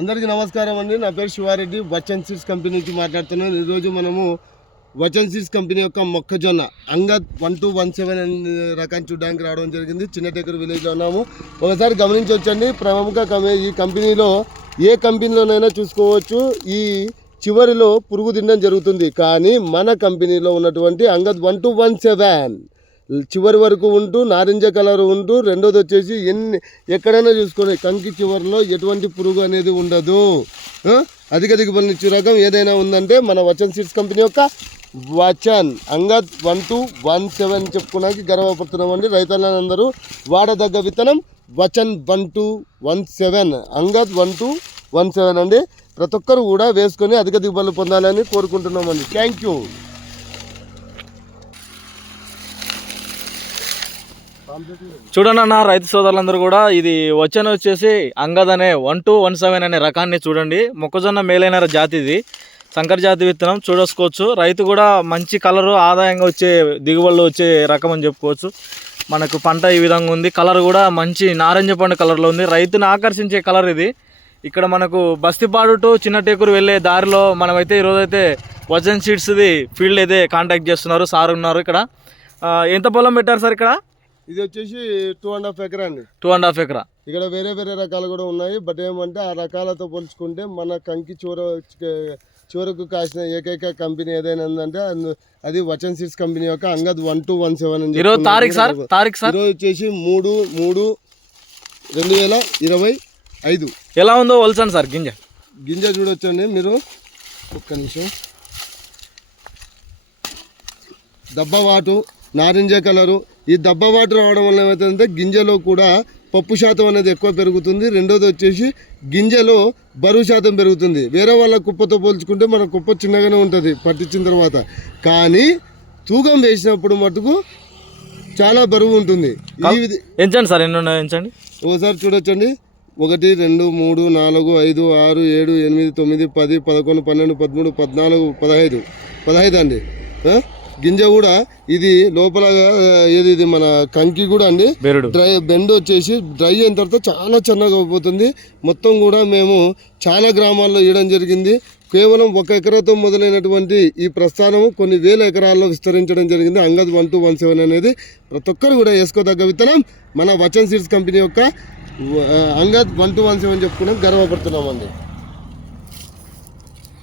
అందరికీ నమస్కారం అండి. నా పేరు శివారెడ్డి, వచన్ సీడ్స్ కంపెనీ నుంచి మాట్లాడుతున్నాను. ఈరోజు మనము వచన్ సీడ్స్ కంపెనీ యొక్క మొక్కజొన్న అంగద్ 1217 అనే రకాన్ని చూడడానికి రావడం జరిగింది. చిన్నటెక్కూరు విలేజ్లో ఉన్నాము. ఒకసారి గమనించవచ్చండి, ప్రముఖ ఈ కంపెనీలో ఏ కంపెనీలోనైనా చూసుకోవచ్చు ఈ చివరిలో పురుగు తినడం జరుగుతుంది. కానీ మన కంపెనీలో ఉన్నటువంటి అంగద్ 1217 చివరి వరకు ఉంటూ నారింజ కలర్ ఉంటూ, రెండోది వచ్చేసి ఎక్కడైనా చూసుకొని కంకి చివరిలో ఎటువంటి పురుగు అనేది ఉండదు. అధిక దిగుబడి ఇచ్చే రకం ఏదైనా ఉందంటే మన వచన్ సీడ్స్ కంపెనీ యొక్క వచన్ అంగద్ 1217 చెప్పుకోవడానికి గర్వపడుతున్నామండి. రైతులందరూ వాడదగ్గ విత్తనం వచన్ 1217 అంగద్ 1217 అండి. ప్రతి ఒక్కరు కూడా వేసుకొని అధిక దిగుబడులు పొందాలని కోరుకుంటున్నామండి. Thank you. చూడండి అన్న, రైతు సోదరులందరూ కూడా ఇది వచ్చేసి అంగద్ అనే 1217 అనే రకాన్ని చూడండి. మొక్కజొన్న మేలైన జాతి, ఇది సంకర జాతి విత్తనం చూడసుకోవచ్చు. రైతు కూడా మంచి కలరు, ఆదాయంగా వచ్చే దిగుబడులు వచ్చే రకం అని చెప్పుకోవచ్చు. మనకు పంట ఈ విధంగా ఉంది. కలర్ కూడా మంచి నారింజ పండు కలర్లో ఉంది. రైతుని ఆకర్షించే కలర్ ఇది. ఇక్కడ మనకు బస్తిపాడు టు చిన్నటేకూరు వెళ్ళే దారిలో మనమైతే ఈరోజైతే వచన్ సీడ్స్ది ఫీల్డ్ అయితే కాంటాక్ట్ చేస్తున్నారు. సార్ ఉన్నారు ఇక్కడ. ఎంత పొలం పెట్టారు సార్ ఇక్కడ? ఇది వచ్చేసి 2.5 ఎకరా అండి. 2.5 ఎకరా. ఇక్కడ వేరే వేరే రకాలు కూడా ఉన్నాయి. బట్ ఏమంటే ఆ రకాలతో పోల్చుకుంటే మన కంకి చివరకు కాసిన ఏకైక కంపెనీ ఏదైనా ఉందంటే అది వచన్ సీడ్స్ కంపెనీ యొక్క అంగద్ 1217 అని. ఈరోజు తారీఖు సార్ ఈరోజు వచ్చేసి 3/3/2025. ఎలా ఉందో వలసండి సార్. గింజ చూడొచ్చండి మీరు. ఒక్క నిమిషం. దబ్బవాటు, నారింజ కలరు. ఈ దబ్బవాటు రావడం వల్ల ఏమవుతుందంటే గింజలో కూడా పప్పు శాతం అనేది ఎక్కువ పెరుగుతుంది. రెండోది వచ్చేసి గింజలో బరువు శాతం పెరుగుతుంది. వేరే వాళ్ళ కుప్పతో పోల్చుకుంటే మన కుప్ప చిన్నగానే ఉంటుంది పట్టించిన తర్వాత, కానీ తూకం వేసినప్పుడు మటుకు చాలా బరువు ఉంటుంది. ఎంచండి సార్, ఎన్ని ఉన్నాయి ఎంచండి. ఒకసారి చూడొచ్చండి. 1 2 3 4 5 6 7 8 9 10 11 12 13 14 15 అండి. గింజ కూడా ఇది లోపల ఇది మన కంకి కూడా అండి బెండ్ వచ్చేసి డ్రై అయిన తర్వాత చాలా చిన్నగా అయిపోతుంది. మొత్తం కూడా మేము చాలా గ్రామాల్లో ఇవ్వడం జరిగింది. కేవలం 1 ఎకరాతో మొదలైనటువంటి ఈ ప్రస్థానం కొన్ని వేల ఎకరాల్లో విస్తరించడం జరిగింది. అంగద్ 1217 అనేది ప్రతి ఒక్కరు కూడా వేసుకోదగ్గ విత్తనం మన వచన్ సీడ్స్ కంపెనీ యొక్క అంగద్ 1217 చెప్పుకుని గర్వపడుతున్నామండి.